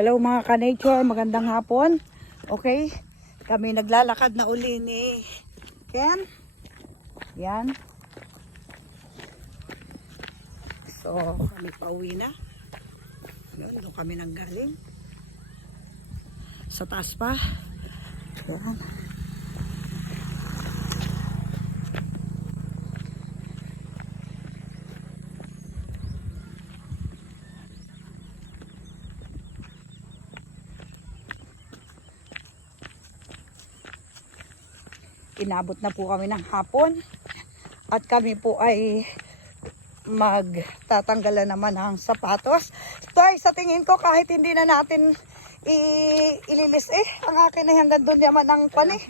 Hello mga ka-nature, magandang hapon. Okay, kami naglalakad na uli ni Ken. Yan. So, kami pauwi na. Doon kami nanggaling. Sa taas pa. Yan. Inabot na po kami ng hapon at kami po ay magtatanggalan naman ng sapatos. Toy, sa tingin ko kahit hindi na natin ililis ang akin ay hanggang doon naman ang pani.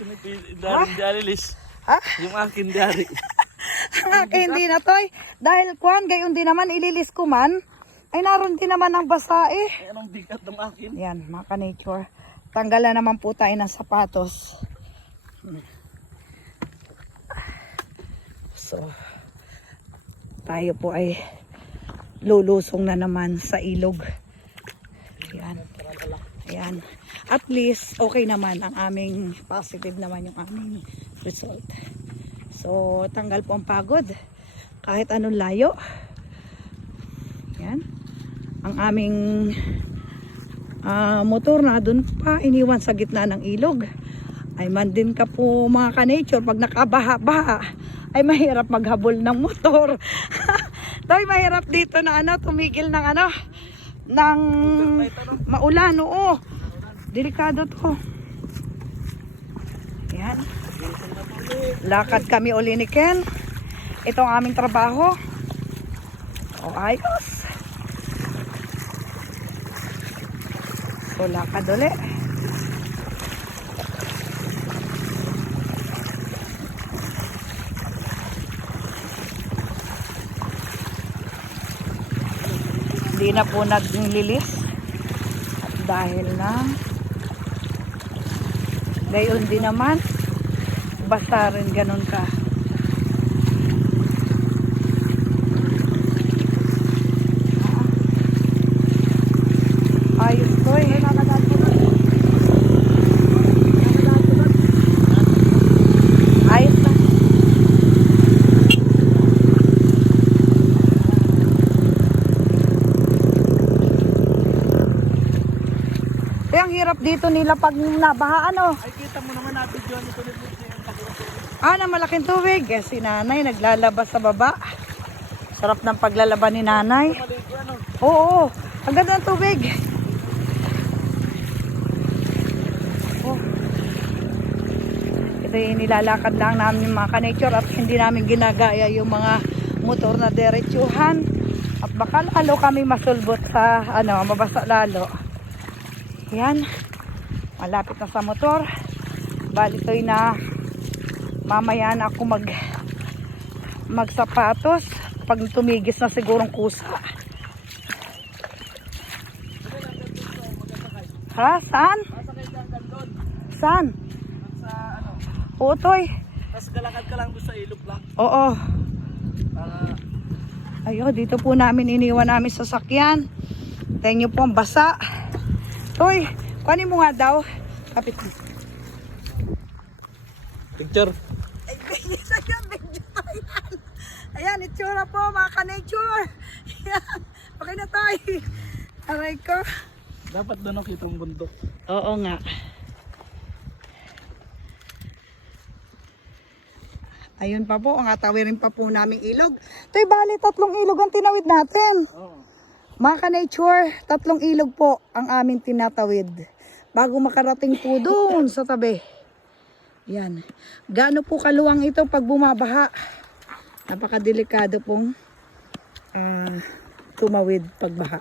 Dialilis. Ha? Yung akin dari. Ang akin hindi na, Toy. Dahil kuwan, gayon din naman ililis ko man, ay naroon din naman ang basa Ay, anong bigat ng akin? Yan, mga ka-nature. Tanggalan naman po tayo ng sapatos. So, tayo po ay lulusong na naman sa ilog. Ayan. Ayan. At least, okay naman ang aming, positive naman yung aming result. So, tanggal po ang pagod. Kahit anong layo. Ayan. Ang aming motor na dun pa, iniwan sa gitna ng ilog. Ay man din ka po mga ka-nature, pag nakabaha-baha, ay mahirap maghabol ng motor. Toy, mahirap dito na tumigil ng ng maulan, oo. Delikado to. Yan. Lakad kami uli ni Ken. Ito ang aming trabaho. O, ayos. So, lakad uli. Hindi na po naglilis at dahil na gayon din naman basta rin ganun ka. Ayos to ayos na. Ang hirap dito nila pag nabaha Ay, kita mo naman na video nito ni na malaking tubig. Si nanay naglalabas sa baba. Sarap ng paglalaban ni nanay. Oo, ang ganda ng tubig. Oh. Ito yung nilalakad lang namin yung mga ka-nature at hindi namin ginagaya yung mga motor na diretsuhan. At baka lalo kami masulbot sa mabasa lalo. Yan, malapit na sa motor. Bali to'y na mamaya na ako magsapatos pag tumigis na sigurong kusa. Ha? Saan? Saan? Sa Oo, Toy. Tapos galakad ka lang doon sa ilog lang. Oo. Para Ayo, dito po namin iniwan namin sasakyan. Tingnan nyo po ang basa. Toy, kunin mo nga daw. Kapit mo. picture. Ay, ayan, medyo ayan. Ayan, itsura po mga ka-nature. Ayan, okay na tayo. Aray ko. Dapat doon nakita ang bundok. Oo nga. Ayun pa po, ang atawirin pa po naming ilog. Toy, bali, 3 ilog ang tinawid natin. Oo. Mga ka-nature, 3 ilog po ang aming tinatawid. Bago makarating po doon sa tabi. Yan. Gaano po kaluwang ito pag bumabaha. Napakadelikado pong tumawid pagbaha.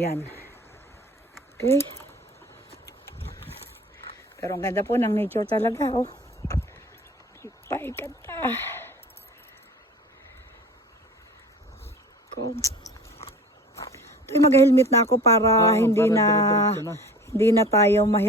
Yan. Okay. Pero ang ganda po ng nature talaga. Oh. Paikata. Cool. Ito mag-helmet na ako para hindi na tayo mahirap.